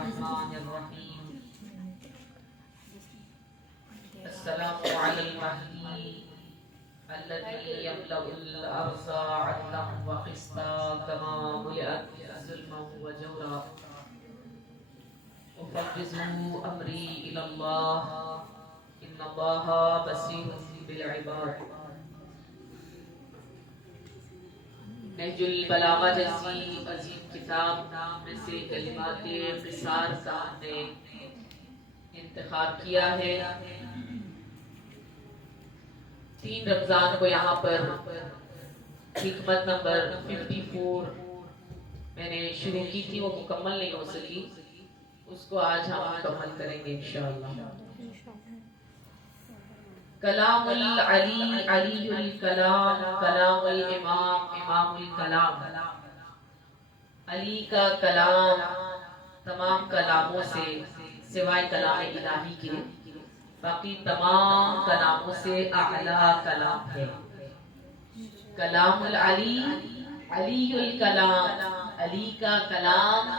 الرحمن الرحیم السلام علی المہدی الذي يملأ الأرض عدلا وقسطا كما ملئت ظلما وجورا أفوض أمري إلى الله إن الله بصير بالعباد. نہج البلاغہ جیسی عظیم کتاب میں سے کلمات قصار کا ہم نے انتخاب کیا ہے. 3 رمضان کو یہاں پر حکمت نمبر 54 میں نے شروع کی تھی، وہ مکمل نہیں ہو سکی، اس کو آج ہم مکمل کریں گے انشاءاللہ. کلام العلی علی الکلام، کلام الامام امام الکلام. علی کا کلام تمام کلاموں سے سوائے کلام الہی کے باقی تمام کلاموں سے اعلیٰ کلام ہے. کلام العلی علی الکلام، علی کا کلام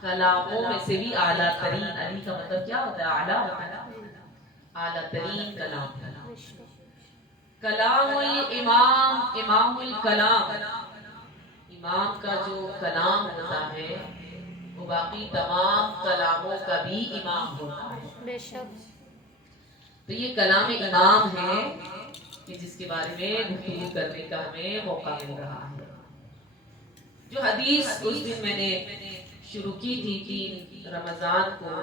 کلاموں میں سے بھی اعلیٰ ترین. علی کا مطلب کیا ہوتا ہے؟ اعلیٰ ہوتا ہے، اعلیٰ ترین کلام. کلام الامام امام الکلام، امام کا جو کلام ہوتا ہے وہ باقی تمام کلاموں کا بھی امام ہوتا ہے. بے شک. تو یہ کلام امام ہے کہ جس کے بارے میں گفتگو کرنے کا ہمیں موقع مل رہا ہے. جو حدیث اس دن میں نے شروع کی تھی 3 رمضان کو،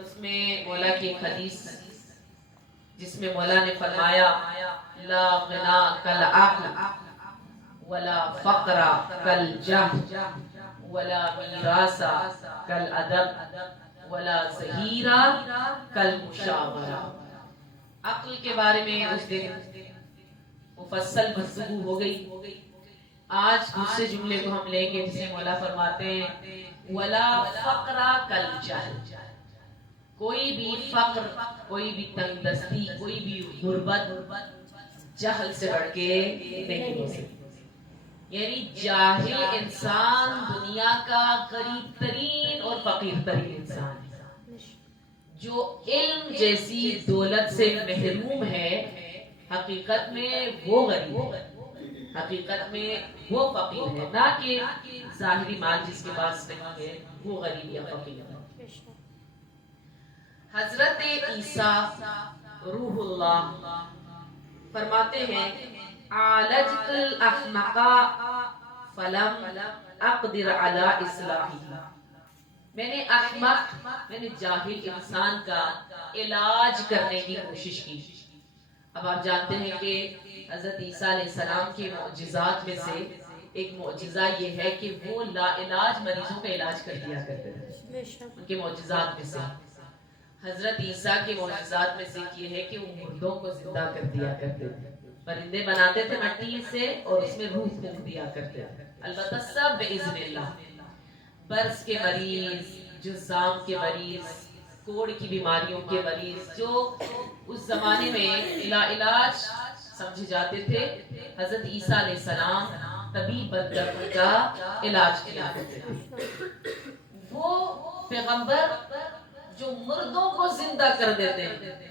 اس میں مولا کی ایک حدیث جس میں مولا نے فرمایا لا غنا کالعقل ولا فقر کالجہل ولا میراث کالادب ولا ظہیرہ کالمشاورہ. عقل کے بارے میں اس دن مفصل گفتگو ہو گئی. آج دوسرے جملے کو ہم لیں گے جسے مولا فرماتے ہیں ولا فقر کالجہل. کوئی بھی فقر، کوئی بھی تنگ دستی، کوئی بھی غربت جہل سے بڑھ کے نہیں ہو سکتی. یعنی جاہل انسان دنیا کا غریب ترین اور فقیر ترین انسان ہے. جو علم جیسی دولت سے محروم ہے حقیقت میں وہ غریب ہے، حقیقت میں وہ فقیر ہے، نہ کہ ظاہری مال جس کے پاس نہیں ہے وہ غریب یا فقیر ہے. حضرت عیسیٰ روح اللہ فرماتے ہیں عالجت الاحمق فلم اقدر علی اصلاحہ. میں نے احمق، میں نے جاہل انسان کا علاج کرنے کی کوشش کی. اب آپ جانتے ہیں کہ حضرت عیسیٰ علیہ السلام کے معجزات میں سے ایک معجزہ یہ ہے کہ وہ لا علاج مریضوں کا علاج کر دیا کرتے تھے. ان کے معجزات میں سے حضرت عیسیٰ کے معجزات میں سے یہ ہے کہ وہ مردوں کو زندہ کر دیا کرتے تھے. پرندے بناتے تھے مٹی سے اور اس میں روح پھونک دیا کرتے تھے، البتہ سب باذن اللہ. برس کے مریض، جذام کے مریض، کوڑ کی بیماریوں کے مریض جو اس زمانے میں لا علاج سمجھے جاتے تھے، حضرت عیسیٰ علیہ السلام طبیب بن کر ان کا علاج کیا کرتے تھے. وہ پیغمبر جو مردوں کو زندہ کر دیتے ہیں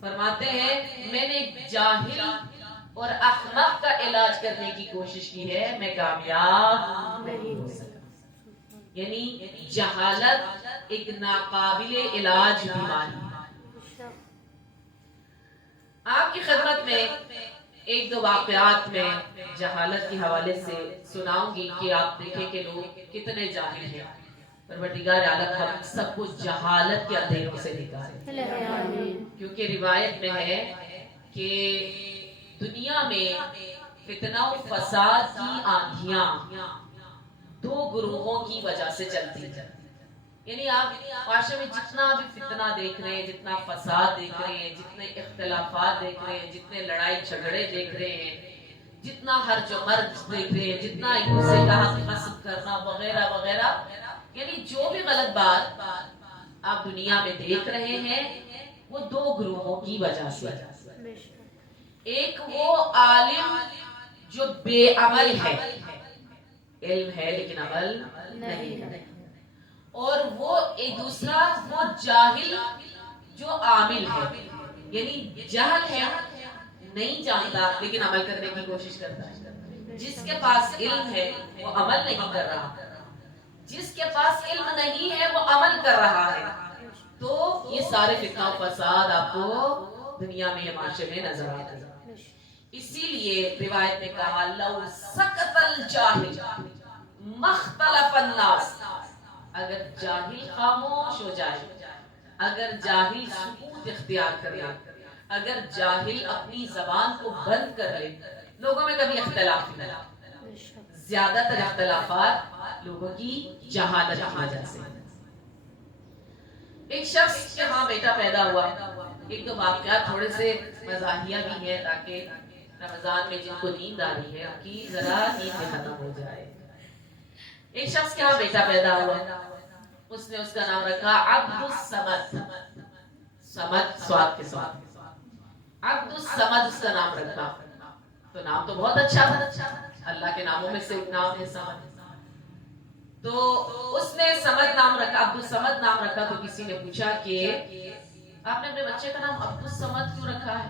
فرماتے ہیں میں نے جاہل اور احمق کا علاج کرنے کی کوشش کی ہے، میں کامیاب نہیں ہو سکا. یعنی جہالت ایک ناقابل علاج بیماری ہے. آپ کی خدمت میں 1-2 واقعات میں جہالت کے حوالے سے سناؤں گی کہ آپ دیکھیں کہ لوگ کتنے جاہل ہیں. پروردگار عالم ہم سب کو جہالت کے اندھیروں سے نکالے. کیونکہ روایت میں ہے کہ دنیا میں فتنہ و فساد کی آندھیاں 2 گروہوں کی وجہ سے چلتی ہیں. یعنی آپ معاشرے میں جتنا بھی فتنہ دیکھ رہے ہیں، جتنا فساد دیکھ رہے ہیں، جتنے اختلافات دیکھ رہے ہیں، جتنے لڑائی جھگڑے دیکھ رہے ہیں، جتنا ہرج و مرج دیکھ رہے ہیں، جتنا ایک دوسرے کا حق غصب کرنا وغیرہ وغیرہ، یعنی جو بھی غلط بات آپ دنیا میں دیکھ رہے ہیں وہ 2 گروہوں کی وجہ سے. ایک وہ عالم جو بے عمل ہے، علم ہے لیکن عمل نہیں ہے، اور وہ ایک دوسرا وہ جاہل جو عامل ہے، یعنی جہل ہے، نہیں جانتا لیکن عمل کرنے کی کوشش کرتا ہے، جس کے پاس علم ہے وہ عمل نہیں کر رہا، جس کے پاس علم نہیں ہے وہ عمل کر رہا ہے، تو یہ سارے فتنہ و فساد آپ کو دنیا میں، معاشرے میں نظر آتے ہیں۔ اسی لیے روایت میں کہا لو سکت الجاہل مختلف الناس، اگر جاہل خاموش ہو جائے، اگر جاہل سکوت اختیار کر لے، اگر جاہل اپنی زبان کو بند کر لے، لوگوں میں کبھی اختلاف نہیں، زیادہ تر اختلافات لوگوں کی جہالت کی وجہ سے۔ ایک شخص کے ہاں بیٹا پیدا ہوا، ایک دو واقعات تھوڑے سے مزاحیہ بھی ہیں تاکہ رمضان میں جن کو نیند آ رہی ہے ان کی ذرا نیند بھی ختم ہو جائے۔ ایک شخص کے ہاں بیٹا پیدا ہوا، اس نے اس کا نام رکھا عبد الصمد، صمد سواد کے ساتھ، عبد الصمد اس کا نام رکھا، تو نام تو بہت اچھا تھا، اللہ کے ناموں میں سے ایک نام ہے صمد، تو اس نے صمد نام رکھا، عبد الصمد نام رکھا، تو کسی نے پوچھا کہ آپ نے اپنے بچے کا نام عبد الصمد کیوں رکھا ہے؟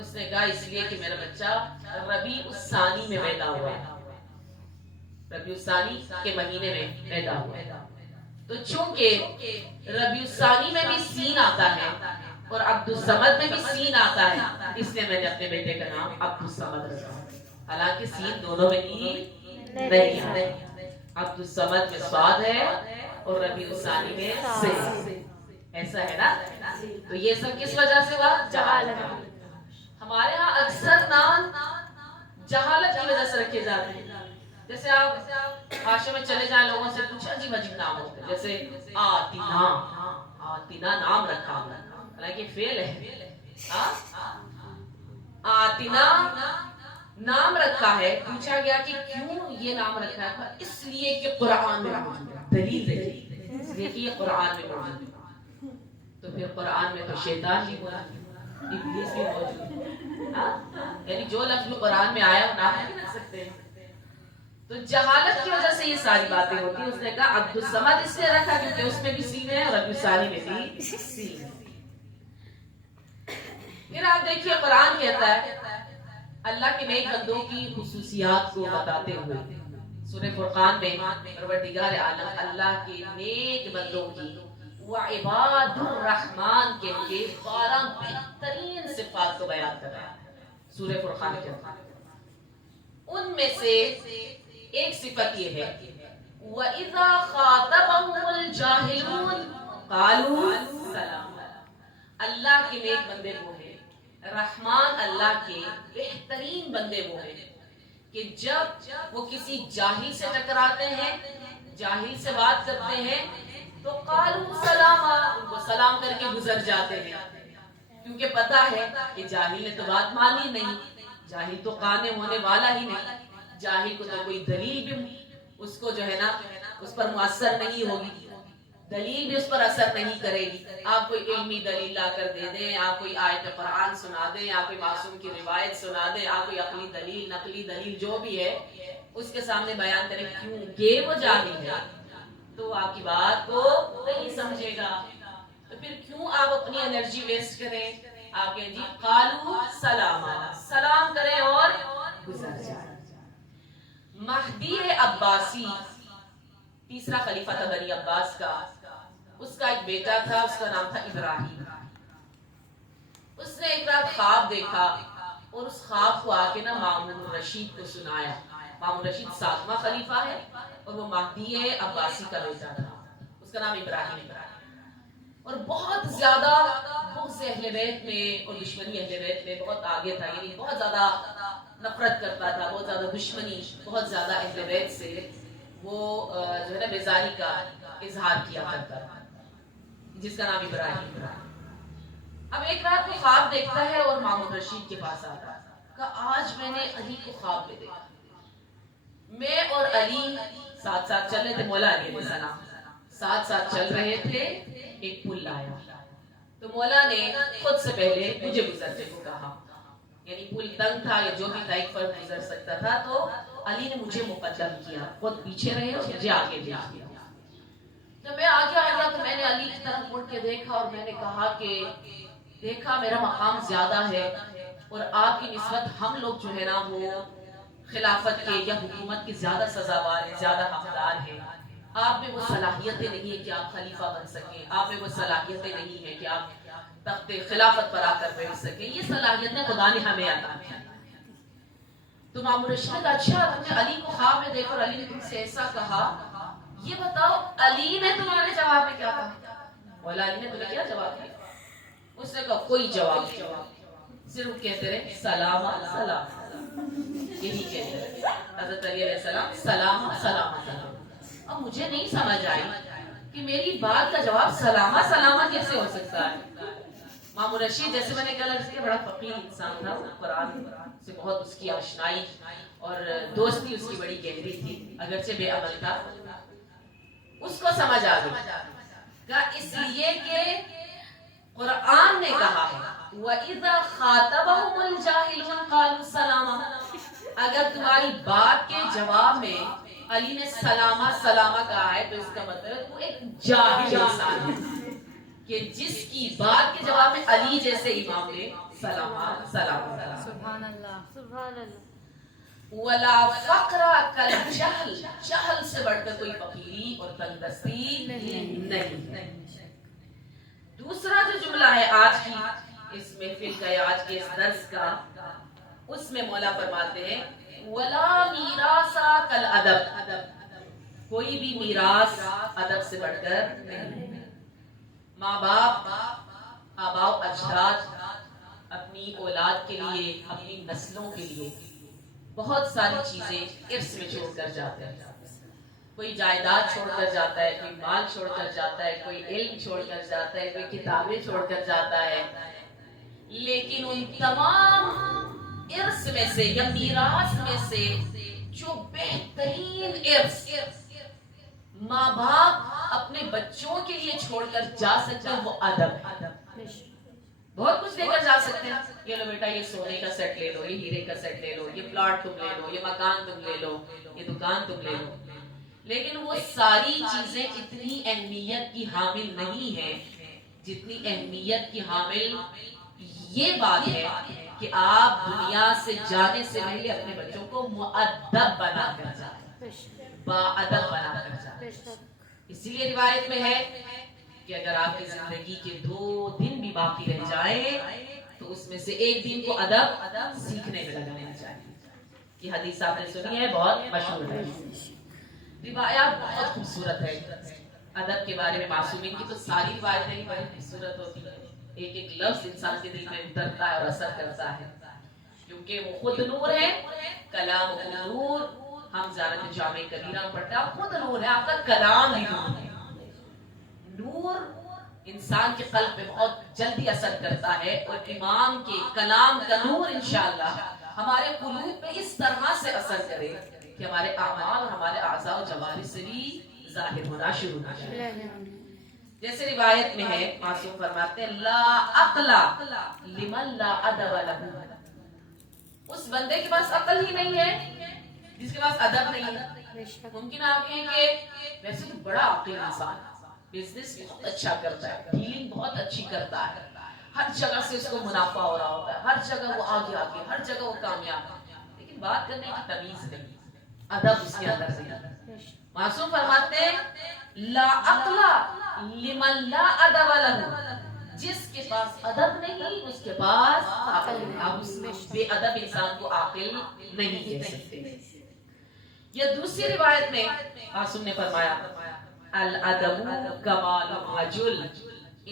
اس نے کہا اس لیے کہ میرا بچہ ربیع الثانی میں پیدا ہوا ہے، ربیع الثانی کے مہینے میں پیدا ہوا ہے، تو چونکہ ربیع الثانی میں بھی سین آتا ہے اور عبد الصمد میں بھی سین آتا ہے، اس لیے میں نے اپنے بیٹے کا نام عبد الصمد رکھا، حالانکہ سین دونوں میں نہیں ہے، عبد الصمد میں صاد ہے اور ربیع الثانی میں سین، ایسا ہے نا؟ تو یہ سب کس وجہ سے ہوا؟ جہالت۔ ہمارے ہاں اکثر نام جہالت کی وجہ سے رکھے جاتے ہیں، جیسے آپ حاشے میں چلے جائیں، لوگوں سے پوچھا عجیب عجیب نام ہوتے ہیں، جیسے آتینا، آتینا نام رکھا ہوا، حالانکہ فعل ہے، آتینا نام رکھا ہے، پوچھا گیا کہ کیوں یہ نام رکھا ہے؟ اس لیے کہ قرآن میں موجود ہے، دلیل ہے، اس لیے کہ یہ قرآن میں موجود ہے، تو پھر قرآن میں تو شیطان بھی موجود ہے، ابلیس بھی موجود ہے، یعنی جو لفظ قرآن میں آیا وہ نام نہیں رکھ سکتے ہیں، تو جہالت کی وجہ سے یہ ساری باتیں ہوتی ہیں۔ اس نے کہا عبد الصمد اس لیے رکھا کیونکہ اس میں بھی سین ہے اور ربیع الثانی میں بھی سین ہے۔ پھر آپ دیکھیے قرآن کہتا ہے اللہ کے نیک بندوں کی خصوصیات کو بتاتے ہوئے سورہ فرقان میں پروردگار عالم اللہ کے نیک بندوں کی وعباد الرحمن کے 12 بہترین صفات کو بیان کر رہا ہے سورہ فرقان کے اندر۔ ان میں سے ایک صفت یہ ہے وَإِذَا خَاطَبَهُمُ الْجَاهِلُونَ قَالُوا سَلَامًا، اللہ کے نیک بندے وہ ہیں، رحمان اللہ کے بہترین بندے وہ ہیں کہ جب وہ کسی جاہل سے ٹکراتے ہیں، جاہل سے بات کرتے ہیں تو قَالُوا سَلَامًا، ان کو سلام کر کے گزر جاتے ہیں، کیونکہ پتا ہے کہ جاہل نے تو بات مانی نہیں، جاہل تو قانع ہونے والا ہی نہیں، جاہل کو تو کوئی دلیل بھی اس کو جو ہے نا اس پر مؤثر نہیں ہوگی، دلیل بھی اس پر اثر نہیں کرے گی، آپ کوئی علمی دلیل لا کر دے دیں، آپ کوئی آیت قرآن سنا دیں، آپ کوئی معصوم کی روایت سنا دیں، آپ کوئی عقلی دلیل، نقلی دلیل جو بھی ہے اس کے سامنے بیان کریں، کیونکہ وہ جاہل ہے تو آپ کی بات کو نہیں سمجھے گا، تو پھر کیوں آپ اپنی انرجی ویسٹ کریں؟ آپ کہیں جی قالوا سلاما، سلام کریں اور گزر جائیں۔ مہدی عباسی تیسرا خلیفہ تھا بنی عباس کا، اس کا ایک بیٹا تھا، اس کا نام تھا ابراہیم۔ اس نے ایک رات خواب دیکھا اور اس خواب کو آ کے نا مامون رشید کو سنایا۔ مامون رشید 7واں خلیفہ ہے اور وہ مہدی عباسی کا بیٹا تھا، اس کا نام ابراہیم تھا، اور بہت زیادہ بغض اہل بیت میں اور دشمنی اہل بیت میں بہت آگے تھا، یعنی بہت زیادہ نفرت کرتا تھا، بہت زیادہ دشمنی، بہت زیادہ اہل بیت سے وہ جو ہے نا بیزاری کا اظہار کیا کرتا تھا، جس کا نام ابراہیم تھا۔ اب ایک رات میں خواب دیکھتا ہے اور مامون رشید کے پاس آتا ہے، کہا آج میں نے علی کو خواب میں دیکھا، میں اور علی ساتھ ساتھ چل رہے تھے، مولا علی علیہ السلام ساتھ ساتھ چل رہے تھے، ایک پل آیا تو مولا نے خود سے پہلے مجھے گزرنے کو کہا، یعنی پل تنگ تھا یا جو بھی تھا ایک فرد گزر سکتا تھا، تو علی نے مجھے مقدم کیا، خود پیچھے رہے اور مجھے آگے بھیج دیا۔ جب میں آگے آ گیا علی کی طرف مڑ کے دیکھا اور میں نے کہا کہ دیکھا میرا مقام زیادہ ہے اور آپ کی نسبت ہم لوگ جو ہے نا وہ خلافت کے یا حکومت کی زیادہ سزاوار ہیں، زیادہ حقدار ہیں. آپ میں وہ صلاحیتیں نہیں ہیں کہ آپ خلیفہ بن سکیں، آپ میں وہ صلاحیتیں نہیں ہیں کہ آپ تخت خلافت پر آ کر بیٹھ سکیں. یہ صلاحیتیں خدا نے ہمیں عطا کی. تو مامور رشید کا اچھا تم نے علی کو خواب میں دیکھا اور علی نے تم سے ایسا کہا. یہ بتاؤ علی نے تمہارے جواب میں کیا کہا؟ مولا علی نے تمہیں کیا جواب دیا؟ اس نے کہا کوئی جواب نہیں، صرف کہتے رہے سلام سلام، یہی کہتے رہے حضرت علی علیہ السلام سلام سلام. اب مجھے نہیں سمجھ آئی کہ میری بات کا جواب سلامہ سلامہ کیسے ہو سکتا ہے. مامور رشید جیسے میں نے کہا اس کے بڑا فقیر انسان تھا، قرآن سے بہت اس کی آشنائی اور دوستی اس کی بڑی گہری تھی، اگرچہ بے عمل تھا. اس کو سمجھ آ گئی اس لیے کہ قرآن نے کہا ہے وَإِذَا خَاطَبَهُمُ الْجَاهِلُونَ قَالُوا سَلَامًا. اگر تمہاری بات کے جواب میں علی نے سلامہ سلامہ کہا ہے تو اس کا مطلب وہ ایک جاہل انسان ہے کہ جس کی بات کے جواب میں علی جیسے امام نے سلامہ سلامہ. سبحان اللہ سبحان اللہ. وَلَا فَقْرَ كَالْجَهْلِ. جہل سے بڑھ کر کوئی فقیری اور تنگدستی نہیں. دوسرا جو جملہ ہے آج کی اس محفل کا یا آج کے اس درس کا، اس میں مولا فرماتے ہیں وَلَا مِيرَاثَ كَالْأَدَبِ. کوئی بھی میراث ادب سے بڑھ کر نہیں. ماں باپ آباء و اجداد اپنی اولاد کے لیے اپنی نسلوں کے لیے بہت ساری چیزیں ارث میں چھوڑ کر جاتے ہیں. کوئی جائیداد چھوڑ کر جاتا ہے، کوئی مال چھوڑ کر جاتا ہے، کوئی علم چھوڑ کر جاتا ہے، کوئی کتابیں چھوڑ کر جاتا ہے. لیکن ان تمام ارث میں سے یا میراث میں سے جو بہترین ارث ماں باپ اپنے بچوں کے لیے چھوڑ کر جا سکتے ہیں وہ ادب ہے. بہت کچھ لے کر جا سکتے ہیں، یہ لو بیٹا یہ سونے کا سیٹ لے لو، یہ ہیرے کا سیٹ لے لو، یہ پلاٹ تم لے لو، یہ مکان تم لے لو، یہ دکان تم لے لو. لیکن وہ ساری چیزیں اتنی اہمیت کی حامل نہیں ہیں جتنی اہمیت کی حامل یہ بات ہے کہ آپ دنیا سے جانے سے پہلے اپنے بچوں کو مؤدب بنا کر جائیں، باادب بنا کر جائیں. اسی لیے روایت میں ہے کہ اگر آپ کی زندگی کے 2 دن بھی باقی رہ جائیں تو اس میں سے 1 دن کو ادب سیکھنے میں لگانا چاہیے. یہ حدیث آپ نے سنی ہے، بہت مشہور ہے. روایات بہت خوبصورت ہے ادب کے بارے میں. معصومین کی تو ساری روایتیں ہی بڑی خوبصورت ہوتی ہیں، ایک ایک لفظ انسان کے دل میں اترتا ہے اور اثر کرتا ہے کیونکہ وہ خود نور ہے. کلام نور. ہم زیارت جامع کبیرہ پڑھتے ہیں، خود نور ہے، آپ کا کلام بھی نور ہے. نور انسان کے قلب پہ بہت جلدی اثر کرتا ہے اور امام کے کلام کا نور انشاءاللہ ہمارے قلوب پہ اس طرح سے اثر کرے کہ ہمارے اعمال اور ہمارے اعضاء و جوارح سے بھی ظاہر ہونا شروع ہو جائے. جیسے روایت میں ہے معصوم فرماتے ہیں لا عقل لمن لا ادب له. اس بندے کے پاس عقل ہی نہیں ہے جس کے پاس ادب نہیں ہے. ممکن آپ کہیں کہ ویسے تو بڑا عاقل انسان بزنس بہت اچھا کرتا ہے، ڈیلنگ بہت اچھی کرتا ہے، ہر جگہ سے اس کو منافع ہو رہا ہوتا ہے، ہر جگہ وہ آگے آگے، ہر جگہ وہ کامیاب ہے، لیکن بات کرنے کی تمیز نہیں، ادب اس کے اندر نہیں. معصوم فرماتے ہیں لا عقل لمن لا ادب له. جس کے پاس ادب نہیں اس کے پاس عقل نہیں. آپ اس بے ادب انسان کو عاقل نہیں کہہ سکتے. یہ دوسری روایت میں معصوم نے فرمایا الادب کمال الرجل.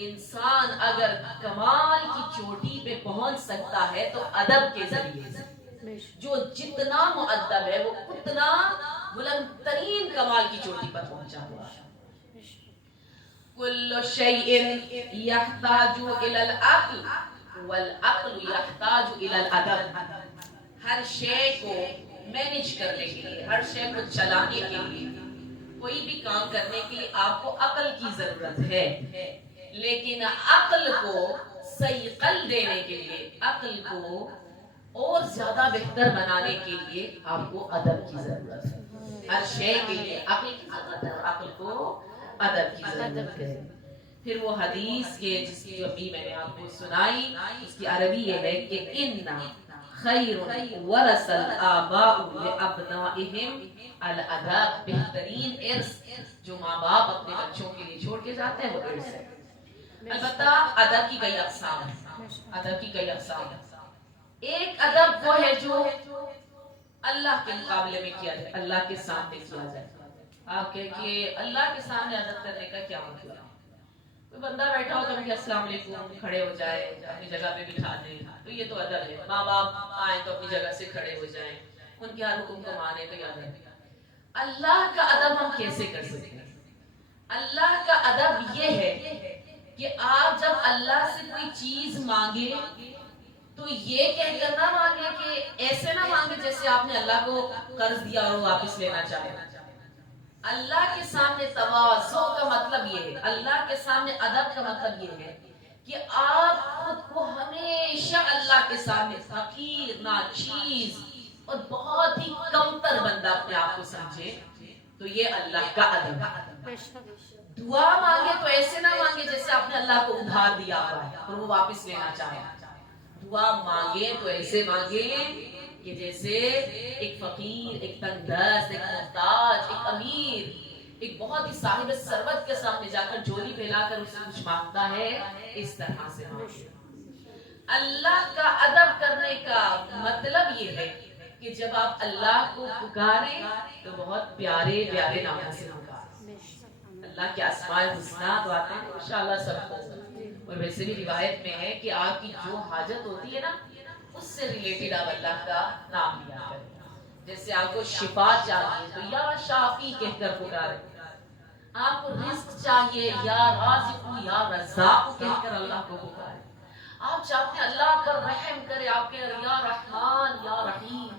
انسان اگر کمال کی چوٹی پہ پہنچ سکتا ہے تو ادب کے ذریعے سے. جو جتنا مؤدب ہے وہ اتنا بلند ترین کمال کی چوٹی پر پہنچا ہوا ہے. کل شیء یحتاج الی العقل والعقل یحتاج الی الادب. ہر شے کو مینج کرنے کے لیے، ہر شے کو چلانے کے لیے، کوئی بھی کام کرنے کے لیے آپ کو عقل کی ضرورت ہے. لیکن عقل کو صحیح قل دینے کے لیے، عقل کو اور زیادہ بہتر بنانے کے لیے آپ کو ادب کی ضرورت ہے. ہر شے کے لیے عقل کی ضرورت ہے اور عقل کو ادب کی ضرورت ہے. پھر وہ حدیث کے جس کی جو ابھی میں نے آپ کو سنائی اس کی عربی یہ ہے کہ ان خیر ورث الآباء لأبنائهم الادب، بہترین ارث جو ماں باپ اپنے بچوں کے لیے چھوڑ کے جاتے ہیں وہ ارث ہے۔ البتہ ادب کی کئی اقسام ہیں، ادب کی کئی اقسام ہیں۔ ایک ادب وہ ہے جو اللہ کے مقابلے میں کیا جائے، اللہ کے سامنے کیا جائے۔ آپ کہیں کہ اللہ کے سامنے ادب کرنے کا کیا مطلب ہے؟ کوئی بندہ بیٹھا ہو تو کہ السلام علیکم، کھڑے ہو جائے، اپنی جگہ پہ بٹھا دیں، تو یہ تو ادب ہے۔ ماں باپ آئیں تو اپنی جگہ سے کھڑے ہو جائیں، ان کے ہر حکم کو مانے، تو یہ ادب ہے۔ اللہ کا ادب ہم کیسے کر سکتے ہیں؟ اللہ کا ادب یہ ہے کہ آپ جب اللہ سے کوئی چیز مانگے تو یہ کہہ کر نہ مانگے کہ ایسے نہ مانگے جیسے آپ نے اللہ کو قرض دیا اور وہ واپس لینا چاہے۔ اللہ کے سامنے تواضع کا مطلب یہ ہے، اللہ کے سامنے ادب کا مطلب یہ ہے کہ آپ خود کو ہمیشہ اللہ کے سامنے فقیر، ناچیز اور بہت ہی کمتر بندہ اپنے آپ کو سمجھے، تو یہ اللہ کا ادب ہے۔ دعا مانگے تو ایسے نہ مانگے جیسے آپ نے اللہ کو ادھار دیا ہوا ہے اور وہ واپس لینا چاہے۔ دعا مانگے تو ایسے مانگے کہ جیسے ایک فقیر، ایک تنگ دست، ایک محتاج، ایک امیر، ایک بہت ہی صاحب ثروت کے سامنے جا کر جھولی پھیلا کر اسے کچھ مانگتا ہے، اس طرح سے مانگے۔ اللہ کا ادب کرنے کا مطلب یہ ہے کہ جب آپ اللہ کو پکاریں تو بہت پیارے پیارے ناموں سے پکاریں۔ اللہ کے اسماء الحسنیٰ تو آتے ہیں انشاءاللہ سب کو، اور ویسے بھی روایت میں ہے کہ آپ کی جو حاجت ہوتی ہے نا اس سے ریلیٹڈ آپ اللہ کا نام لیا کریں۔ جیسے آپ کو شفا چاہیے تو یا شافی کہہ کر پکاریں، آپ کو رزق چاہیے یا رازق یا رزاق کہہ کر اللہ کو پکاریں، آپ چاہتے ہیں اللہ پر رحم کرے، آپ کے یا رحمان یا رحیم،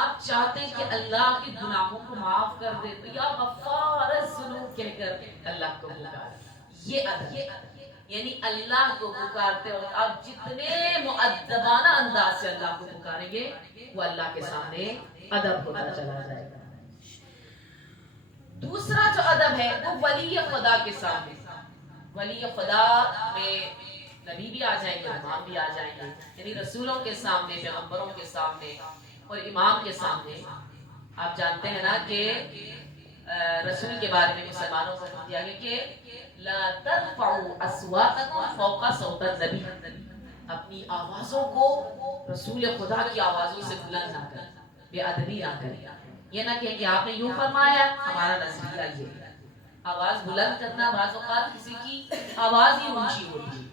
آپ چاہتے ہیں کہ اللہ کے گناہوں کو معاف کر دے تو یا غفار الذنوب کہہ کر اللہ کو پکاریں۔ یہ ادب، یعنی اللہ کو پکارتے وقت آپ جتنے مؤدبانہ انداز سے اللہ کو پکاریں گے وہ اللہ کے سامنے ادب ہوتا چلا جائے گا۔ دوسرا جو ادب ہے وہ ولی خدا کے سامنے۔ ولی خدا میں نبی بھی آ جائیں گے، امام بھی آ جائیں گے، یعنی رسولوں کے سامنے، پیغمبروں کے سامنے اور امام کے سامنے۔ آپ جانتے ہیں نا کہ رسول کے بارے میں مسلمانوں کو حکم دیا گیا کہ لا ترفعوا اصواتکم فوق صوت النبی، اپنی آوازوں کو رسول خدا کی آوازوں سے بلند نہ کریں، بے ادبی نہ کریں۔ یہ نہ کہیں کہ آپ نے یوں فرمایا، ہمارا نظریہ یہ ہے۔ آواز بلند کرنا بعض اوقات کسی کی آواز ہی اونچی ہوتی ہے،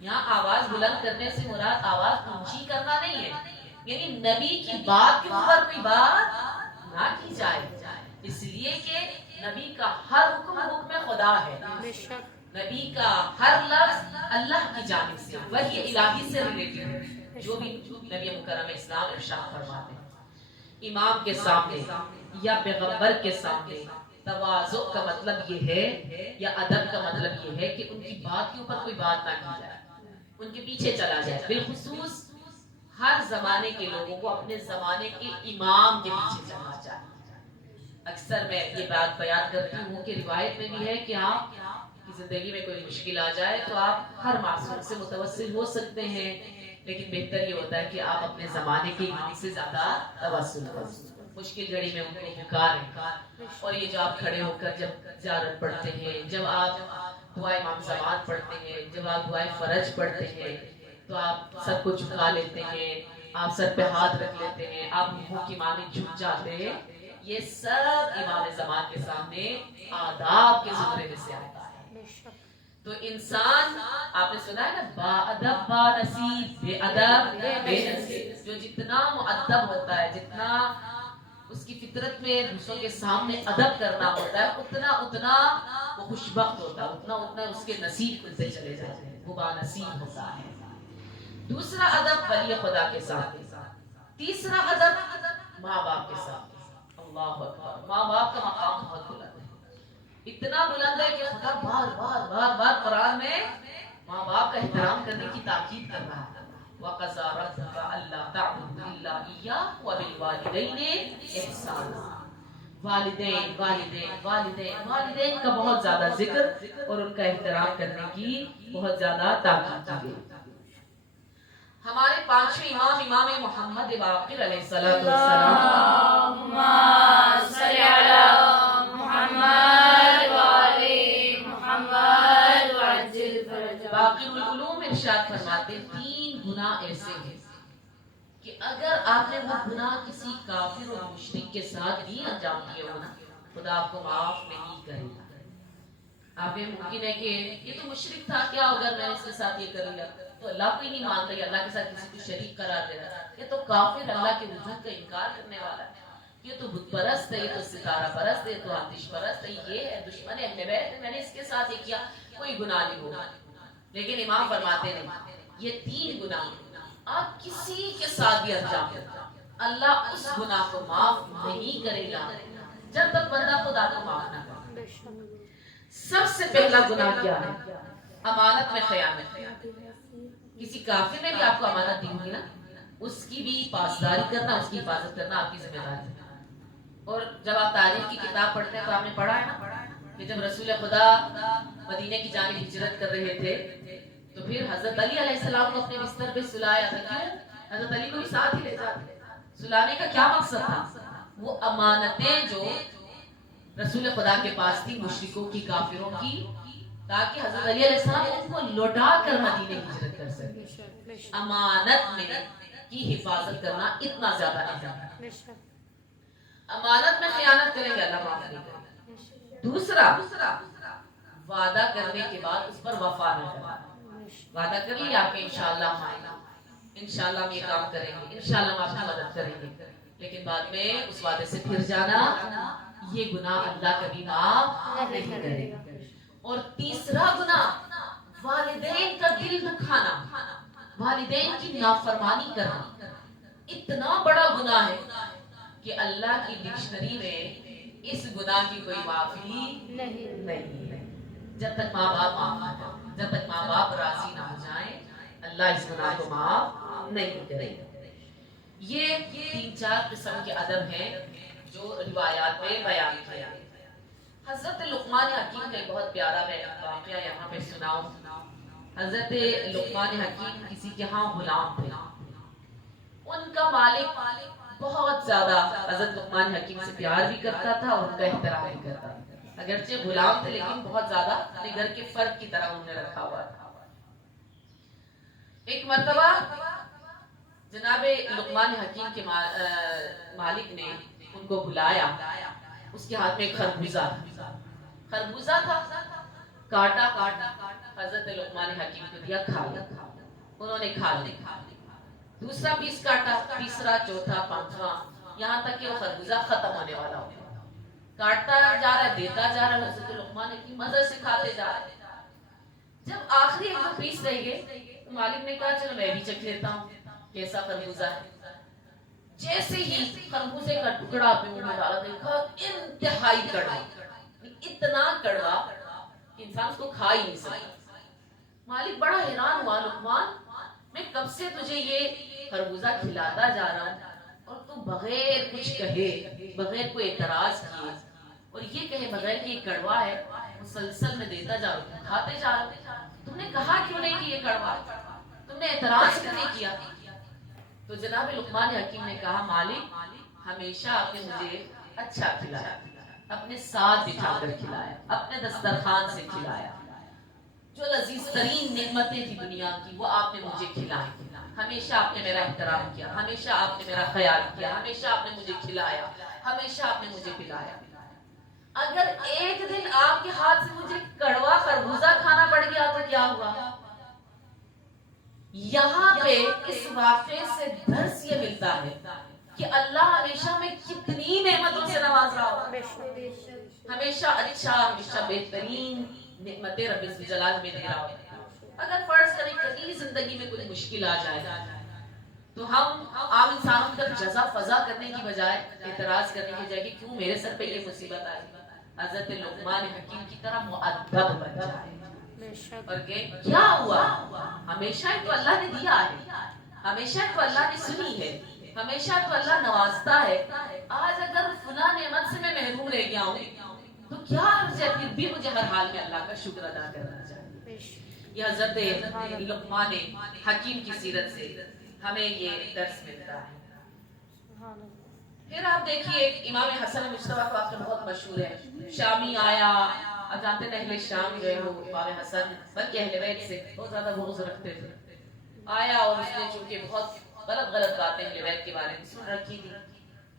یہاں آواز بلند کرنے سے مراد آواز اونچی کرنا نہیں ہے، یعنی نبی کی بات کے اوپر کوئی بات نہ کی جائے، اس لیے کہ نبی کا ہر حکم حکم خدا ہے، نبی کا ہر لفظ اللہ کی جانب سے وحی الہی سے ریلیٹڈ ہے، جو بھی نبی مکرم اسلام ارشاد فرماتے ہیں۔ امام کے سامنے یا پیغمبر کے سامنے تواضع کا مطلب یہ ہے یا ادب کا مطلب یہ ہے کہ ان کی بات کے اوپر کوئی بات نہ کی جائے، ان کے پیچھے چلا جائے۔ بالخصوص ہر زمانے کے لوگوں کو اپنے زمانے کے امام کے پیچھے چلنا چاہیے۔ اکثر میں یہ بات بیان کرتی ہوں کہ روایت میں بھی ہے کہ آپ کی زندگی میں کوئی مشکل آ جائے تو آپ ہر معصوم سے متوسل ہو سکتے ہیں، لیکن بہتر یہ ہوتا ہے کہ آپ اپنے زمانے کے امام سے زیادہ توسل کریں، مشکل گھڑی میں ان کو پکاریں۔ اور یہ جو آپ کھڑے ہو کر جب زیارت پڑھتے ہیں، جب آپ دعائے امام زمان پڑھتے ہیں، جب آپ دعائے فرج پڑھتے ہیں تو آپ سب کو جھکا لیتے ہیں، آپ سر پہ ہاتھ رکھ لیتے ہیں، آپ منہ کی مانے جھک جاتے ہیں، یہ سب امام زمان کے سامنے آداب کے زمرے میں سے آتا ہے۔ تو انسان، آپ نے سنا ہے نا، با ادب با نصیب، بے ادب بے نصیب، جو جتنا مؤدب ہوتا ہے، جتنا اس کی فطرت میں دوسروں کے سامنے ادب کرنا ہوتا ہے، اتنا وہ خوشبخت ہوتا ہے، اتنا اس کے نصیب کھلتے چلے جاتے ہیں، وہ با نصیب ہوتا ہے۔ دوسرا ادب ولی خدا کے سامنے۔ تیسرا ادب ماں باپ کے سامنے۔ اللہ اکبر، ماں باپ کا مقام بہت بلند ہے، اتنا بلند ہے کہ خدا بار بار بار بار قرآن میں ماں باپ کا احترام کرنے کی تاکید کر رہا ہے۔ وَقَضَىٰ رَبُّكَ أَلَّا تَعْبُدُوا إِلَّا إِيَّاهُ وَبِالْوَالِدَيْنِ إِحْسَانًا۔ والدین والدین والدین والدین کا بہت زیادہ ذکر اور ان کا احترام کرنے کی بہت زیادہ تاکید کی گئی۔ ہمارے پانچویں امام امام محمد باقر علیہ السلام اللہم صلی علی محمد وعلی محمد وعجل فرجہ۔ باقر العلوم ارشاد فرماتے ہیں 3 گناہ ایسے ہیں کہ اگر آپ نے وہ گناہ کسی کافر اور مشرک کے ساتھ بھی انجام دیے ہو نا، خدا آپ کو معاف نہیں کرے گا۔ آپ یہ ممکن ہے کہ یہ تو مشرک تھا، کیا اگر میں نے اس کے ساتھ یہ کر لیا تو اللہ کو ہی نہیں مانتا، یہ اللہ کے ساتھ کسی کو شریک قرار دے رہا ہے، یہ تو کافر اللہ کے وجود کا انکار کرنے والا ہے، یہ تو بت پرست ہے، یہ تو ستارہ پرست ہے، یہ تو آتش پرست ہے، یہ ہے دشمن اہل بیت ہے، میں نے اس کے ساتھ یہ کیا، کوئی گناہ نہیں ہوگا۔ لیکن امام فرماتے ہیں یہ 3 گناہ آپ کسی کے ساتھ بھی انجام دیں، اللہ اس گناہ کو معاف نہیں کرے گا جب تک بندہ خدا کو معاف نہ کرے۔ سب سے پہلا گناہ کیا ہے؟ امانت میں خیانت۔ کسی کافر نے بھی آپ کو امانت دی ہوگی نا، اس کی بھی پاسداری کرنا، اس کی حفاظت کرنا آپ کی ذمہ داری ہے۔ اور جب آپ تاریخ کی کتاب پڑھتے ہیں تو آپ نے پڑھا ہے نا کہ جب رسول خدا مدینے کی جانب ہجرت کر رہے تھے تو پھر حضرت علی علیہ السلام کو اپنے بستر پہ سلایا تھا، کیوں؟ حضرت علی کو بھی ساتھ ہی لے جاتے۔ سلانے کا کیا مقصد تھا؟ وہ امانتیں جو رسول خدا کے پاس تھی مشرکوں کی، کافروں کی، تاکہ حضرت علی علیہ السلام ان کو لوٹا کر مدینے ہجرت کر سکے۔ امانت میں کی حفاظت کرنا اتنا زیادہ اہم ہے۔ امانت میں خیانت کریں گے اللہ معاف نہیں کرے۔ دوسرا، وعدہ کرنے کے بعد اس پر وفا نہ کرنا۔ وعدہ کر لیا کہ انشاءاللہ ہم آئیں گے، انشاءاللہ ہم یہ کام کریں گے، انشاءاللہ ہم آپ کی مدد کریں گے، لیکن بعد میں اس وعدے سے پھر جانا، یہ گناہ اللہ کبھی معاف نہیں کرے گا۔ اور تیسرا گناہ والدین کا دل دکھانا، والدین کی نافرمانی کرنا، اتنا بڑا گناہ ہے کہ اللہ کی ڈکشنری میں اس گناہ کی کوئی معافی نہیں ہے۔ جب تک ماں باپ معاف نہ کریں، جب تک ماں باپ راضی نہ ہو جائیں، اللہ اس گناہ کو معاف نہیں کرے گا۔ یہ 3-4 قسم کے ادب ہیں جو روایات میں بیان کیا ہے۔ حضرت لقمان حکیم کا بہت پیارا واقعہ یہاں پہ سناؤں۔ حضرت لقمان حکیم کسی کے ہاں غلام تھے، ان کا مالک بہت زیادہ حضرت لقمان حکیم سے پیار بھی کرتا تھا اور ان کا احترام بھی کرتا تھا۔ اگرچہ غلام تھے لیکن بہت زیادہ اپنے گھر کے فرد کی طرح انہوں نے رکھا ہوا تھا۔ ایک مرتبہ جناب لقمان حکیم کے مالک نے ان کو بلایا، اس کے ہاتھ میں ایک خربوزہ تھا، کاٹا حضرت لقمان حکیم کو دیا، کھا لیا، انہوں نے کھا لیا۔ دوسرا پیس کاٹا، تیسرا، چوتھا، پانچواں، یہاں تک کہ وہ خربوزہ ختم ہونے والا ہو گیا۔ کاٹتا جا رہا ہے، دیتا جا رہا ہے، حضرت لقمان حکیم مزے سے کھاتے جا رہے ہیں۔ جب آخری 1-2 پیس رہ گئے تو مالک نے کہا چلو میں بھی چکھ لیتا ہوں کیسا خربوزہ ہے۔ جیسے ہی خربوزے کا ٹکڑا اپنے منہ میں ڈالا، دیکھا انتہائی کڑوا، اتنا کڑوا کہ انسان اس کو کھا ہی نہیں سکتا۔ مالک بڑا حیران ہوا، لقمان میں کب سے تجھے یہ خربوزہ کھلاتا جا رہا ہوں اور تو بغیر کچھ کہے، بغیر کوئی اعتراض کیے اور یہ کہے بغیر کہ یہ کڑوا ہے، مسلسل میں دیتا جا رہا ہوں، کھاتے جا رہا ہوں، تم نے کہا کیوں نہیں کہ یہ کڑوا ہے؟ تم نے اعتراض کیوں نہیں کیا؟ تو جناب لقمان حکیم نے کہا مالک ہمیشہ آپ نے مجھے اچھا کھلایا، اپنے ساتھ بٹھا کر کھلایا، اپنے دسترخوان سے کھلایا، جو لذیذ ترین نعمتیں تھی دنیا کی وہ آپ نے مجھے کھلائی، ہمیشہ آپ نے میرا احترام کیا، ہمیشہ آپ نے میرا خیال کیا، ہمیشہ آپ نے مجھے کھلایا، ہمیشہ آپ نے مجھے پلایا۔ اگر ایک دن آپ کے ہاتھ سے مجھے کڑوا خربوزہ کھانا پڑ گیا تو کیا ہوا؟ یہاں پہ اس واقعے سے درس یہ ملتا ہے کہ اللہ ہمیشہ میں کتنی نعمتوں سے نواز رہا ہو، ہمیشہ اچھا، ہمیشہ بہترین نعمتیں رب الجلال میں دے رہا ہو۔ اگر فرض کریں کبھی زندگی میں کوئی مشکل آ جائے تو ہم عام انسانوں کی طرف جزا فضا کرنے کی بجائے، اعتراض کرنے کی بجائے کہ کیوں میرے سر پہ یہ مصیبت آئی، حضرت لقمان حکیم کی طرح مؤدب بن جائے اور کہ کیا ہوا، ہمیشہ تو اللہ نے دیا ہے، ہمیشہ تو اللہ نے سنی ہے، ہمیشہ تو اللہ نوازتا ہے. آج اگر فلاں نعمت سے میں محروم رہ گیا ہوں تو کیا عرض ہے، پھر بھی مجھے ہر حال میں اللہ کا شکر ادا کرنا چاہیے. یہ حضرت لقمان حکیم کی سیرت سے ہمیں یہ درس ملتا ہے. پھر آپ دیکھیے امام حسن مجتبی کا واقعہ بہت مشہور ہے. شامی آیا، اب جانتے ہیں اہل شام جو ہے وہ امام حسن بلکہ اہل بیت سے بہت زیادہ بغض رکھتے تھے. آیا اور اس نے چونکہ بہت غلط باتیں اہل بیت کے بارے میں سن رکھی تھی،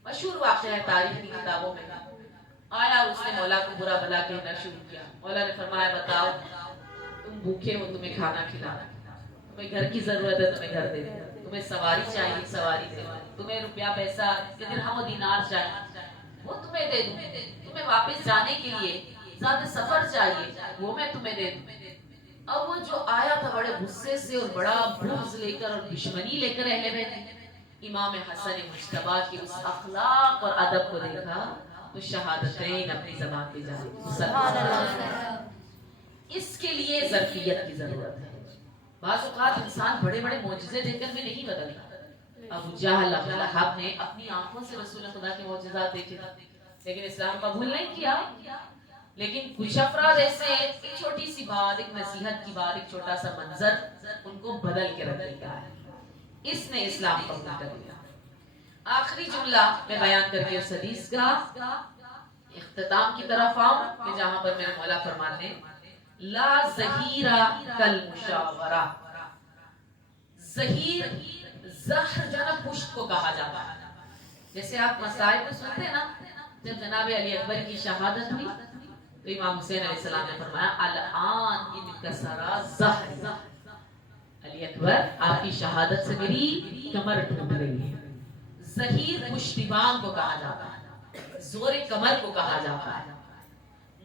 مشہور واقعہ ہے تاریخ کی کتابوں میں. آیا اور اس نے مولا کو برا بھلا کہنا شروع کیا. مولا نے فرمایا بتاؤ تم بھوکے ہو، تمہیں کھانا کھلانا، تمہیں گھر کی ضرورت ہے تمہیں گھر دے دیں، تمہیں سواری چاہیے سواری دے دیں، تمہیں روپیہ پیسہ درہم و دینار چاہیے وہ تمہیں دے دوں، تمہیں واپس جانے کے لیے زیادہ سفر چاہیے وہ میں تمہیں دے دوں. اب وہ جو آیا تھا بڑے غصے سے اور بڑا بغض لے کر اور دشمنی لے کر اہل بیت، امام حسن مجتبی کے اس اخلاق اور ادب کو دیکھا تو شہادتین اپنی زبان پہ جاری. اس کے لیے ظرفیت کی ضرورت ہے. بعض اوقات انسان بڑے بڑے معجزے دے کر بھی نہیں بدلتا. ابو جہل ابو لہب نے اپنی آنکھوں سے رسول خدا کے معجزات دیکھے لیکن اسلام قبول نہیں کیا. لیکن کچھ افراد ایسے ایک چھوٹی سی بات، ایک نصیحت کی بات، ایک چھوٹا سا منظر ان کو بدل کے رکھ دیا ہے. اس نے اسلام قبول کر لیا. آخری جملہ میں بیان کر کے اس حدیث کا اختتام کی طرف آؤں کہ جہاں پر میرے مولا فرماتے ہیں لا ظہیرہ کالمشاورہ. ظہیر زہر جنب پشت کو کہا جاتا ہے. جیسے آپ مسائل میں سنتے ہیں نا، جب جناب علی اکبر کی شہادت ہوئی تو امام حسین علیہ السلام نے فرمایا الان انکسرا ظہر. علی اکبر آپ کی شہادت سے میری کمر ٹوٹ گئی ہے. ظہیر پشتیبان کو کہا جاتا ہے، زور کمر کو کہا جاتا ہے.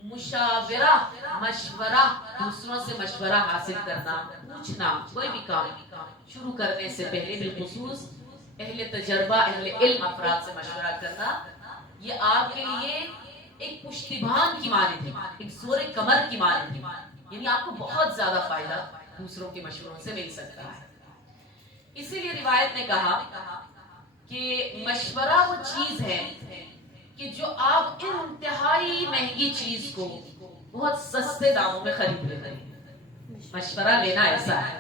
مشاورہ مشورہ، دوسروں سے مشورہ حاصل کرنا، پوچھنا، کوئی بھی کام شروع کرنے سے پہلے بالخصوص اہل تجربہ اہل علم افراد سے مشورہ کرنا، یہ آپ کے لیے ایک پشتیبان کی مانند ہے، ایک زور کمر کی مانند ہے. یعنی آپ کو بہت زیادہ فائدہ دوسروں کے مشوروں سے مل سکتا ہے. اسی لیے روایت نے کہا کہ مشورہ وہ چیز ہے کہ جو آپ انتہائی مہنگی چیز کو بہت سستے داموں میں خرید لیتے ہیں. مشورہ لینا ایسا ہے.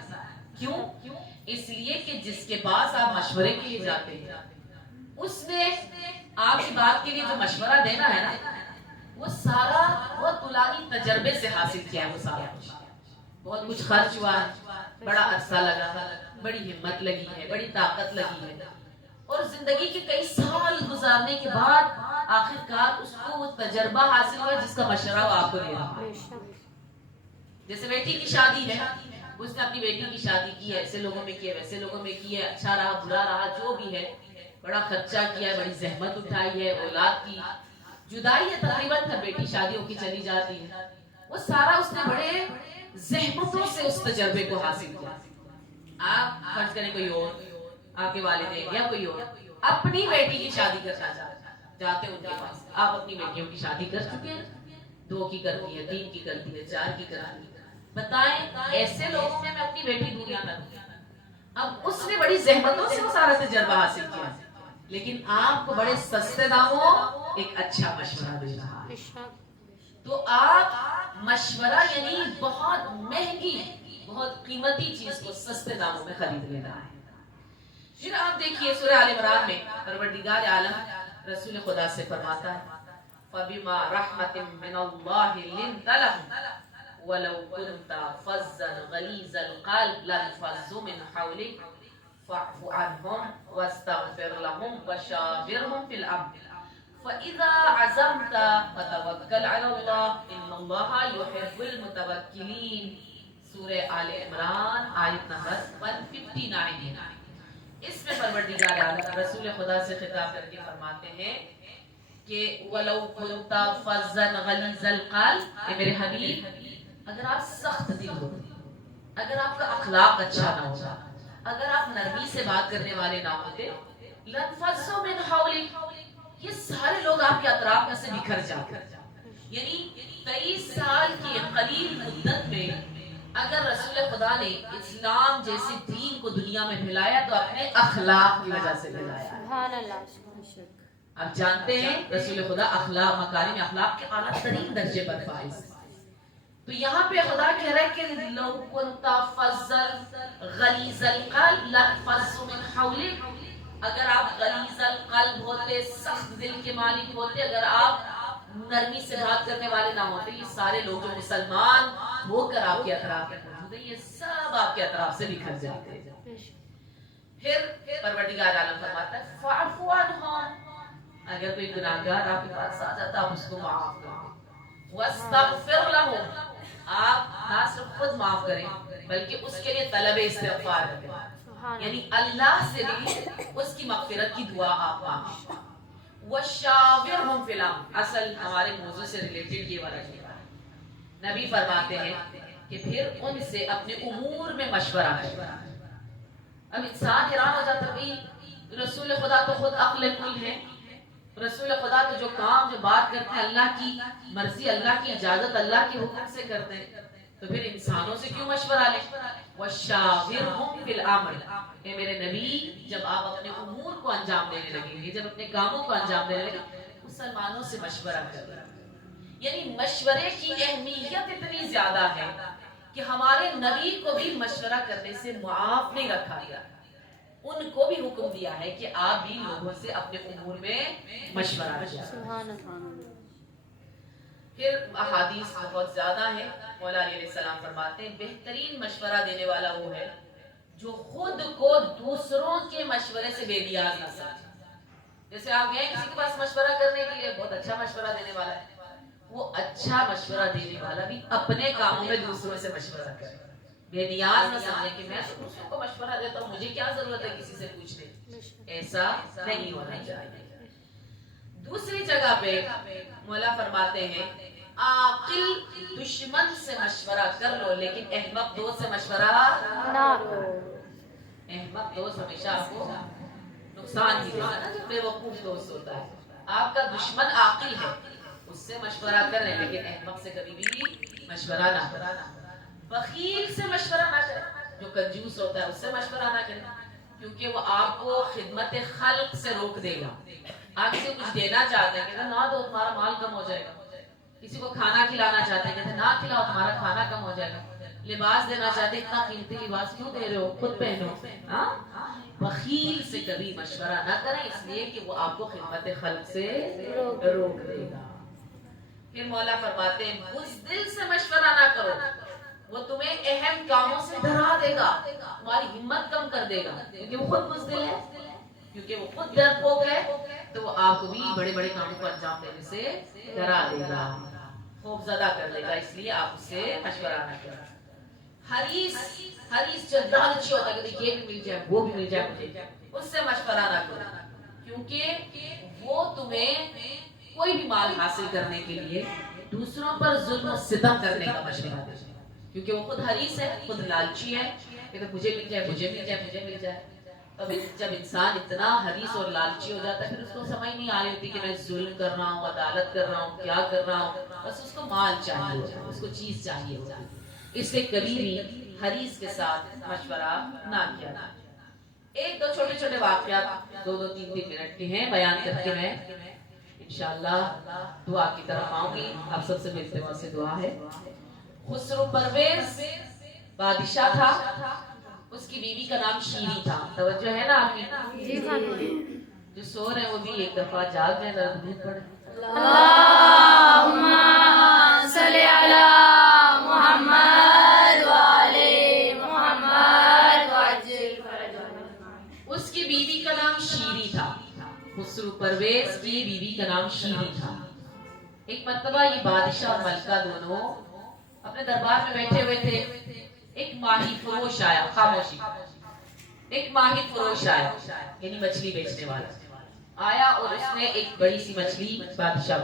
کیوں؟ اس لیے کہ جس کے پاس آپ مشورے کے لیے جاتے ہیں اس نے آپ کی بات کے لیے جو مشورہ دینا ہے نا، وہ سارا بہت طولانی تجربے سے حاصل کیا ہے. وہ سارا کچھ بہت کچھ خرچ ہوا ہے، بڑا عرصہ لگا، بڑی ہمت لگی ہے، بڑی طاقت لگی ہے، اور زندگی کے کئی سال گزارنے کے بعد آخر کار اس کو وہ تجربہ حاصل ہوا جس کا مشورہ وہ آپ کو دے رہا ہے. جیسے بیٹی کی شادی ہے، اس نے اپنی بیٹی کی شادی کی ہے، ایسے لوگوں میں کی ہے، ویسے لوگوں میں کی ہے، اچھا رہا برا رہا جو بھی ہے، بڑا خرچہ کیا ہے، بڑی زحمت اٹھائی ہے، اولاد کی جدائی ہے تقریباً، پھر بیٹی شادی ہو کے چلی جاتی ہے. وہ سارا اس نے بڑے زحمتوں سے اس تجربے کو حاصل کیا. آپ فرض کریں کوئی اور آپ کے والدین یا کوئی اور اپنی بیٹی کی شادی کرنا جاتے ہیں ان کے پاس. آپ اپنی بیٹیوں کی شادی کر چکے ہیں، 2 کی کرتی ہے، 3 کی کرتی ہے، 4 کی کرتی ہے. بتائیں ایسے لوگوں میں اپنی بیٹی دنیا میں دوں. اب اس نے بڑی زحمتوں سے وہ سارا تجربہ حاصل کیا، لیکن آپ کو بڑے سستے داموں ایک اچھا مشورہ دے رہا ہے. تو آپ مشورہ یعنی بہت مہنگی بہت قیمتی چیز کو سستے داموں میں خرید لینا ہے. پھر آپ دیکھیے سورہ آل عمران میں پروردگار عالم رسول خدا سے فرماتا ہے فَبِمَا رَحْمَةٍ مِّنَ اللَّهِ لِنْتَ لَهُمْ وَلَوْ كُنْتَ فَظًّا غَلِيظَ الْقَلْبِ لَانفَضُّوا مِنْ حَوْلِكَ فَاعْفُ عَنْهُمْ وَاسْتَغْفِرْ لَهُمْ وَشَاوِرْهُمْ فِي الْأَمْرِ فَإِذَا عَزَمْتَ فَتَوَكَّلْ عَلَى اللَّهِ إِنَّ اللَّهَ يُحِبُّ الْمُتَوَكِّلِينَ. سورہ آل عمران آیت نمبر 159. اس میں پروردگار عالم رسول خدا سے خطاب کر کے فرماتے ہیں کہ وَلَوْ كُنْتَ فَظًّا غَلِيظَ الْقَلْبِ، اے میرے حبیب اگر آپ سخت دل ہوتے، اگر آپ کا اخلاق اچھا نہ ہوتا، اگر آپ نرمی سے بات کرنے والے نہ ہوتے، لَانفَضُّوا مِنْ حَوْلِكَ، یہ سارے لوگ آپ کے اطراف میں سے بکھر جاتے. یعنی 23 سال کی قلیل مدت میں اگر رسول خدا نے اسلام جیسے دین کو دنیا میں پھیلایا تو اپنے اخلاق کی وجہ سے پھیلایا ہے. سبحان اللہ. آپ جانتے ہیں رسول خدا اخلاق مکارم اخلاق کے اعلیٰ ترین درجے پر فائز ہیں. تو یہاں پہ خدا کہہ رہا ہے کہ لو کنت فظا غلیظ القلب لانفضوا من حولک. اگر آپ غلیظ القلب ہوتے، سخت دل کے مالک ہوتے، اگر آپ نرمی سے بات کرنے والے نہ ہوتے، یہ سارے لوگ جو مسلمان ہو کر آپ کے اطراف میں موجود ہیں، یہ سب آپ کے اطراف سے بکھر جاتے ہیں. پھر پروردگار عالم فرماتا ہے فاعف عنہم. اگر کوئی گناہگار آپ کے پاس آ جاتا آپ اس کو معاف کریں. واستغفر لہم. آپ نہ صرف خود معاف کریں بلکہ اس کے لیے طلب استغفار کریں، یعنی اللہ سے بھی اس کی مغفرت کی دعا آپ مانگیں. وشاورہم فی الامر. اصل ہمارے موضوع سے ریلیٹڈ یہ والا چیز ہے. نبی فرماتے ہیں کہ پھر ان سے اپنے امور میں مشورہ کریں. اب انسان حیران ہو جاتا ہے رسول خدا تو خود عقل کل ہے، رسول خدا تو جو کام جو بات کرتے ہیں اللہ کی مرضی، اللہ کی اجازت، اللہ کے حکم سے کرتے ہیں، تو پھر انسانوں سے کیوں مشورہ لیں؟ وَشَاوِرْهُمْ فِي الْأَمْرِ. کہ میرے نبی جب آپ اپنے امور کو انجام دینے لگیں گے، جب اپنے کاموں کو انجام دینے لگیں گے، مسلمانوں سے مشورہ کریں. یعنی مشورے کی اہمیت اتنی زیادہ ہے کہ ہمارے نبی کو بھی مشورہ کرنے سے معاف نہیں رکھا گیا. ان کو بھی حکم دیا ہے کہ آپ بھی لوگوں سے اپنے امور میں مشورہ کریں. پھر احادیث بہت زیادہ ہیں. مولا علیہ السلام فرماتے ہیں بہترین مشورہ دینے والا وہ ہے جو خود کو دوسروں کے مشورے سے بے نیاز نہ سمجھے. جیسے آپ گئے کسی کے پاس مشورہ کرنے کے لیے، بہت اچھا مشورہ دینے والا ہے، وہ اچھا مشورہ دینے والا بھی اپنے کاموں میں دوسروں سے مشورہ کرے. بے نیاز نہ سمجھے کہ میں تو دوسروں کو مشورہ دیتا ہوں، مجھے کیا ضرورت ہے کسی سے پوچھنے. ایسا نہیں ہونا چاہیے. دوسری جگہ پہ مولا فرماتے ہیں عاقل دشمن سے مشورہ کر لو لیکن احمق دوست سے مشورہ نہ کرو. احمق دوست ہمیشہ آپ کو نقصان ہی دیتا ہے، جو بے وقوف دوست ہوتا ہے. آپ کا دشمن عاقل ہے، اس سے مشورہ کریں لیکن احمق سے کبھی بھی مشورہ نہ کریں. بخیل سے مشورہ نہ کریں، جو کنجوس ہوتا ہے اس سے مشورہ نہ کریں، کیونکہ وہ آپ کو خدمت خلق سے روک دے گا. آپ سے کچھ دینا چاہتے ہیں کہ نہ دو تمہارا مال کم ہو جائے گا. کسی کو کھانا کھلانا چاہتے ہیں کہتے ہیں نہ کھلاؤ تمہارا کھانا کم ہو جائے گا. لباس دینا چاہتے ہیں اتنا قیمتی لباس کیوں دے رہے ہو، خود پہنو. بخیل سے کبھی مشورہ نہ کریں، اس لیے کہ وہ آپ کو خدمت خلق سے روک دے گا. پھر مولا فرماتے ہیں بزدل سے مشورہ نہ کرو، وہ تمہیں اہم کاموں سے ڈرا دے گا، تمہاری ہمت کم کر دے گا، کیونکہ وہ خود بزدل ہے، کیونکہ وہ خود ڈرپوک ہے، تو وہ آپ کو بھی بڑے بڑے کاموں کو انجام دینے سے ڈرا دے گا، خوف زدہ کر دے گا. اس لیے آپ اس سے مشورہ نہ کریں. حریص جو لالچی ہوتا ہے کہ یہ بھی مل جائے وہ بھی مل جائے مجھے، اس سے مشورہ نہ کرو، کیونکہ وہ تمہیں کوئی بھی مال حاصل کرنے کے لیے دوسروں پر ظلم و ستم کرنے کا مشورہ دے، کیونکہ وہ خود حریص ہے، خود لالچی ہے کہ مجھے مل جائے مجھے مل جائے مجھے مل جائے. اب جب انسان اتنا حریص اور لالچی ہو جاتا ہے پھر اس کو سمجھ نہیں آ رہی ہوتی کہ میں ظلم کر رہا ہوں، عدالت کر رہا ہوں، کیا کر رہا ہوں. بس اس کو مال چاہیے ہوتا ہے، اس کو چیز چاہیے ہوتا ہے. اس سے کبھی بھی حریص کے ساتھ مشورہ نہ کیا. ایک دو چھوٹے چھوٹے واقعات 2-3 منٹ کے ہیں بیان کر کے میں انشاءاللہ دعا کی طرف آؤں گی. آپ سب سے ملتے وہاں سے دعا ہے. خسرو پرویز بادشاہ تھا، اس کی بیوی کا نام شیری تھا. توجہ ہے نا آپ کی؟ جو سو رہے ہیں وہ بھی ایک دفعہ جاگ جائیں، ذرا درود پڑھیں. اللہم صلی علی محمد وعلی محمد وعجل فرجہ. اس کی بیوی کا نام شیری تھا. خسرو پرویز کی بیوی کا نام شیری تھا. ایک مرتبہ یہ بادشاہ اور ملکہ دونوں اپنے دربار میں بیٹھے ہوئے تھے. ایک ماہی فروش آیا، خاموشی، ایک ماہی فروش آیا یعنی مچھلی بیچنے والا آیا اور اس نے ایک بڑی سی مچھلی بادشاہ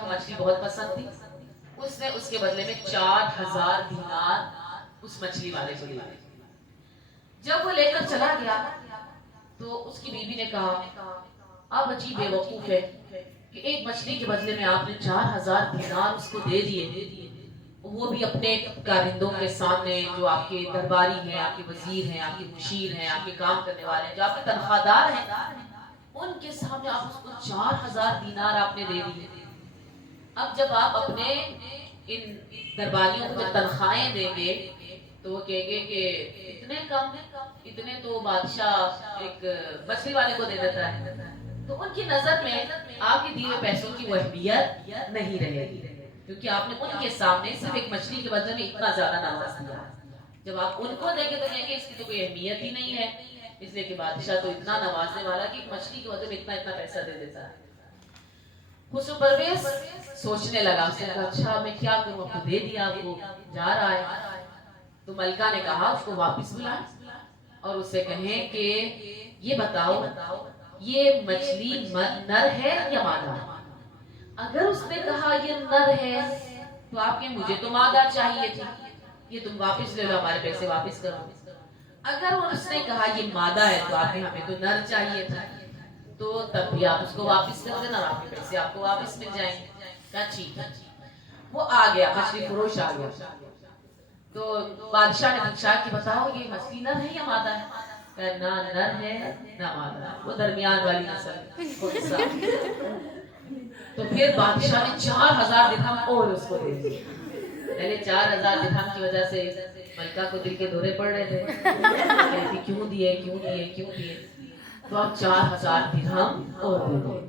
کو مچھلی بہت پسند تھی. اس نے اس کے بدلے میں 4000 دینار اس مچھلی والے کو دیا. جب وہ لے کر چلا گیا تو اس کی بیوی نے کہا آپ عجیب بے وقوف ہے کہ ایک مچھلی کے بدلے میں آپ نے 4000 دینار اس کو دے دیے. وہ بھی اپنے کارندوں کے سامنے جو آپ کے درباری ہیں، آپ کے وزیر ہیں، آپ کے مشیر ہیں، آپ کے کام کرنے والے ہیں، جو آپ کے تنخواہ دار ہیں، ان کے سامنے آپ اس کو 4000 دینار آپ نے دے دی۔ اب جب آپ اپنے ان درباریوں کو جب تنخواہیں دیں گے تو وہ کہیں گے کہ اتنے کم، اتنے تو بادشاہ ایک مچھلی والے کو دے دیتا ہے، تو ان کی نظر میں آپ کے دیے ہوئے پیسوں کی وہ اہمیت نہیں رہے گی، کیونکہ آپ نے ان کے سامنے صرف ایک مچھلی کے بدلے میں اتنا زیادہ نواز دیا۔ جب آپ ان کو دیں گے تو کہیں گے اس کی تو کوئی اہمیت ہی نہیں ہے، اس لیے کہ بادشاہ تو اتنا نوازنے والا کہ ایک مچھلی کے بدلے میں اتنا اتنا پیسہ دے دیتا ہے۔ خسرو پرویز سوچنے لگا، اس نے کہا اچھا میں کیا کروں، اب تو دے دیا، وہ جا رہا ہے۔ تو ملکہ نے کہا اس کو واپس بلائیں اور اس سے کہیں کہ یہ بتاؤ یہ مچھلی نر ہے یا مادہ؟ اگر اس نے کہا یہ نر ہے تو آپ کے مجھے تو مادہ چاہیے تھی، یہ تم واپس لے لو، ہمارے پیسے واپس کرو۔ اگر اس نے کہا یہ مادہ ہے تو آپ کے ہمیں تو نر چاہیے تھا، تو تب بھی آپ اس کو واپس کر دینا، آپ کے پیسے آپ کو واپس مل جائیں گے۔ کہا ٹھیک ہے۔ وہ آ گیا، مچھلی فروش آ گیا، تو بادشاہ نے پوچھا کہ بتاؤ یہ مچھلی نر ہے یا مادہ ہے؟ کہا نہ نر ہے نہ مادہ، وہ درمیان والی نسل۔ تو پھر بادشاہ نے 4000 درہم اور اس کو دے دیے۔ پہلے 4000 درہم کی وجہ سے ملکہ کو دل کے دورے پڑ رہے تھے، کہتی کیوں دیے کیوں دیے کیوں دیے، تو اب 4000 درہم اور دے دو۔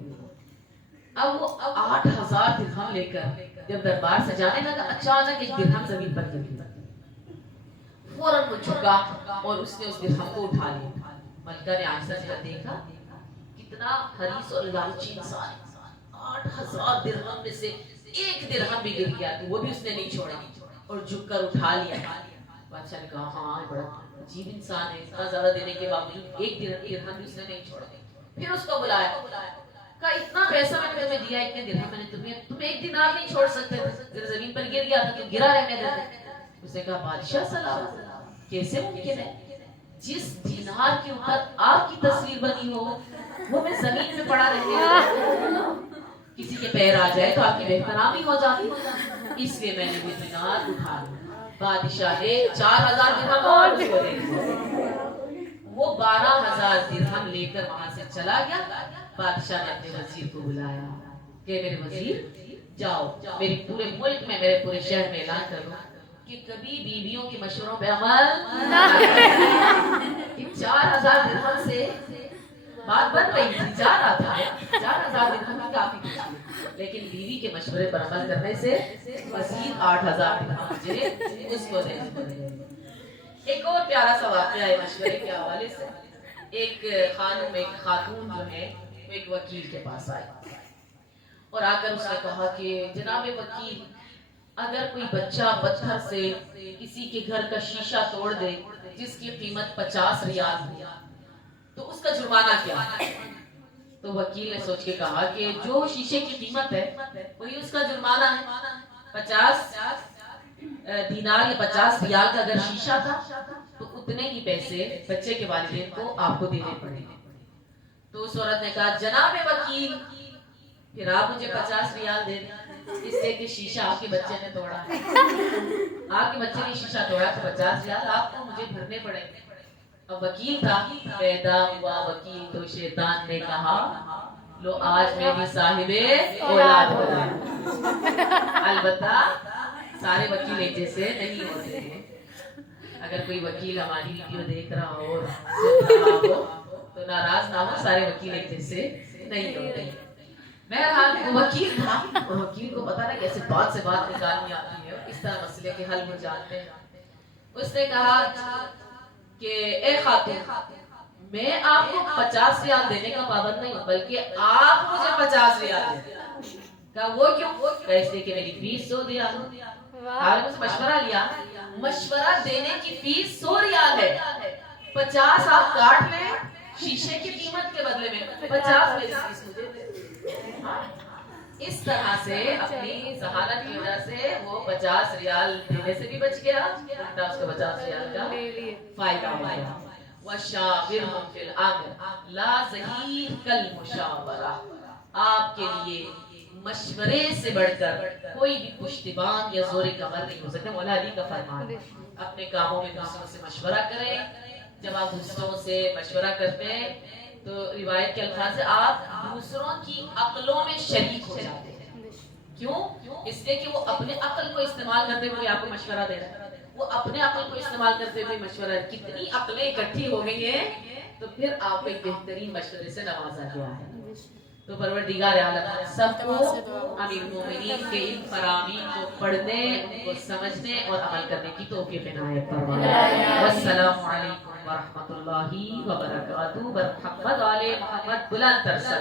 اب وہ 8000 درہم لے کر جب دربار سجانے لگا، اچانک ایک درہم زمین پر گر گیا۔ فوراً وہ جھکا اور اس نے اس درہم کو اٹھا لیا۔ ملکہ نے آہستہ سے دیکھا کتنا حریص اور لالچی انسان، 8000 درہم میں سے ایک درہم بھی گر گیا تو وہ بھی اس نے نہیں چھوڑا اور جھک کر اٹھا لیا۔ بادشاہ نے کہا ہاں بڑا عجیب انسان ہے، اتنا زیادہ دینے کے باوجود ایک درہم بھی اس نے نہیں چھوڑا۔ پھر اس کو بلایا، کہا اتنا پیسہ میں نے تمہیں دیا، اتنے درہم میں نے تم ایک دینار نہیں چھوڑ سکتے تھے، زمین پر گر گیا تھا تو گرا رہنے دیتے۔ اس نے کہا بادشاہ سلام، کیسے ممکن ہے جس دینار کے اوپر آپ کی تصویر بنی ہو وہ میں زمین میں پڑا رہنے دوں؟ کسی کے پیر آ جائے تو آپ کی بہترامی ہو جاتی، اس لیے میں نے وہ دینار اٹھا لیا۔ بادشاہ نے 4000 درہم اور اس کو دے دیا۔ وہ 12000 درہم لے کر وہاں سے چلا گیا۔ بادشاہ نے اپنے وزیر کو بلایا کہ میرے وزیر جاؤ میرے پورے ملک میں، میرے پورے شہر میں اعلان کرو کہ کبھی بیویوں کے مشوروں پہ عمل نہ کریں۔ 4000 درہم سے بات بن رہی تھی، جا رہا تھا، 4000 درہم کی کافی تھی، لیکن بیوی کے مشورے پر عمل کرنے سے مزید 8000 درہم مجھے اس کو دینے پڑے۔ ایک اور پیارا سا واقعہ ہے مشورے کے حوالے سے۔ ایک خاتون جو ہے وہ ایک وکیل کے پاس آئی اور آ کر اس نے کہا کہ جناب وکیل، اگر کوئی بچہ پتھر سے کسی کے گھر کا شیشہ توڑ دے جس کی قیمت 50 ریال ہو تو اس کا جرمانہ کیا ہے؟ تو وکیل نے سوچ کے کہا کہ جو شیشے کی قیمت ہے وہی اس کا جرمانہ ہے، 50 دینار یا 50 ریال کا اگر شیشہ تھا تو اتنے ہی پیسے بچے کے والدین کو آپ کو دینے پڑیں گے۔ تو اس عورت نے کہا جناب وکیل پھر آپ مجھے 50 ریال دے دیں، اس سے کہ شیشہ آپ کے بچے نے توڑا ہے، آپ کے بچے نے شیشہ توڑا تو 50 ریال آپ کو مجھے بھرنے پڑیں گے۔ اب وکیل تھا، پیدا ہوا وکیل تو شیطان نے کہا لو آج میری صاحب اولاد ہو جائے۔ البتہ سارے وکیل ایک جیسے نہیں ہوتے ہیں، اگر کوئی وکیل ہماری ویڈیو دیکھ رہا ہو اور سن رہا ہو تو ناراض نہ ہو، سارے وکیل ایک جیسے نہیں ہوتے۔ بہرحال وہ وکیل تھا اور وکیل کو پتا نہیں کیسے بات سے بات نکالنی آتی ہے، اس طرح مسئلے کے حل ہو جاتے ہیں۔ اس نے کہا کہ اے خاتون، میں آپ کو 50 ریال دینے کا پابند نہیں ہوں، بلکہ آپ مجھے 50 ریال دیں۔ کہا وہ کیوں؟ کہا اس لیے کہ میری فیس 100 ریال ہے۔ آپ نے مشورہ لیا، مشورہ دینے کی فیس 100 ریال ہے، 50 آپ کاٹ لیں شیشے کی قیمت کے بدلے میں، 50 میری فیس مجھے دے۔ اس طرح سے اپنی ذہانت کی وجہ سے وہ 50 ریال دینے سے بھی بچ گیا، الٹا اس کو 50 ریال کا فائدہ ہو گیا۔ وَشَاوِرْهُمْ فِي الْأَمْرِ لَا زَحِيرٌ كَالْمُشَاوَرَةِ، آپ کے لیے مشورے سے بڑھ کر کوئی بھی پشتیبان یا زور کمر نہیں ہو سکتا. مولا علی کا فرمان ہے اپنے کاموں میں دوسروں سے مشورہ کریں. جب آپ دوسروں سے مشورہ کرتے ہیں تو روایت کے الفاظ سے آپ دوسروں کی عقلوں میں شریک ہو جاتے ہیں. کیوں؟ اس لیے کہ وہ اپنے عقل کو استعمال کرتے ہوئے آپ کو مشورہ دے رہا ہے. وہ اپنے عقل کو استعمال کرتے ہوئے مشورہ, کتنی عقلیں اکٹھی ہو گئی ہیں تو پھر آپ کو ایک بہترین مشورے سے نوازا گیا ہے. تو پروردگار عالم سب کو امیر المومنین کے ان فرامین کو پڑھنے, ان کو سمجھنے اور عمل کرنے کی توفیق عنایت فرمائے. والسلام علیکم ورحمۃ اللہ وبرکاتہ. محمد آل محمد بلند تر سلام.